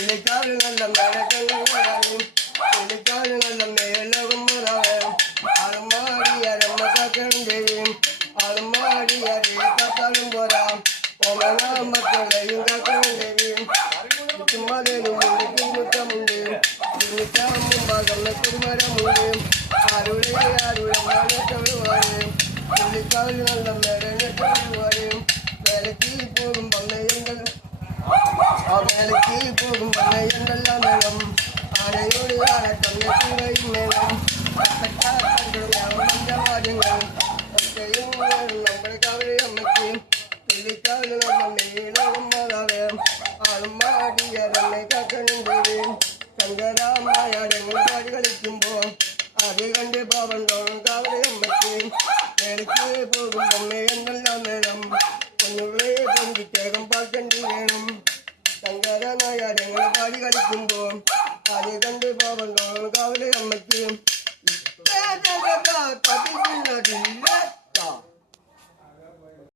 കിളിക്കാവിൽ നല്ല മേടക്കണ്ണും കിളിക്കാവിൽ നല്ല മേലകും മുറവും ആളുമാടിയ രമ്മക്കാക്കണ്ടേയും ആളുമാടിയ കാക്കാലും പോരാം ഓമന മക്കളെയും കാക്കണ്ടേയും ചുമ്മാതേനും മുറ്റമുണ്ട് മുമ്പാകന്ന കുരുമരമുണ്ട് ആരുടെ കിളിക്കാവിൽ നല്ല മേടങ്ങൾക്കും വേലയ്ക്ക് പോകും പമ്മയങ്ങൾ ആ വേലയ്ക്ക് പോകും പമ്മയങ്ങളെല്ലാം വേണം ആനയോട് ആനെ തന്നയും വേണം കാര്യങ്ങൾ ഒക്കെയും നമ്മുടെ കാവിലെ അമ്മയ്ക്ക് കിളിക്കാവിൽ നല്ല മേളവും മാതാവേം ആളും മാടിയ തന്നെ കാക്കനുണ്ടേയും ശങ്കരാമായാടങ്ങൾ പാടി കളിക്കുമ്പോൾ അത് കണ്ട് പാവണ്ടോളം കാവിലെ അമ്മയ്ക്ക് വേലയ്ക്ക് പോകും പമ്മയങ്ങളെല്ലാം വേണം ഒന്നുകളെ പൊങ്കിച്ചേകം പാൽക്കണ്ടി വേണം ശങ്കരനായാടങ്ങൾ പാടി കളിക്കുമ്പോൾ അത് കണ്ട് പാവണ്ടോളം കാവിലെ അമ്മയ്ക്ക്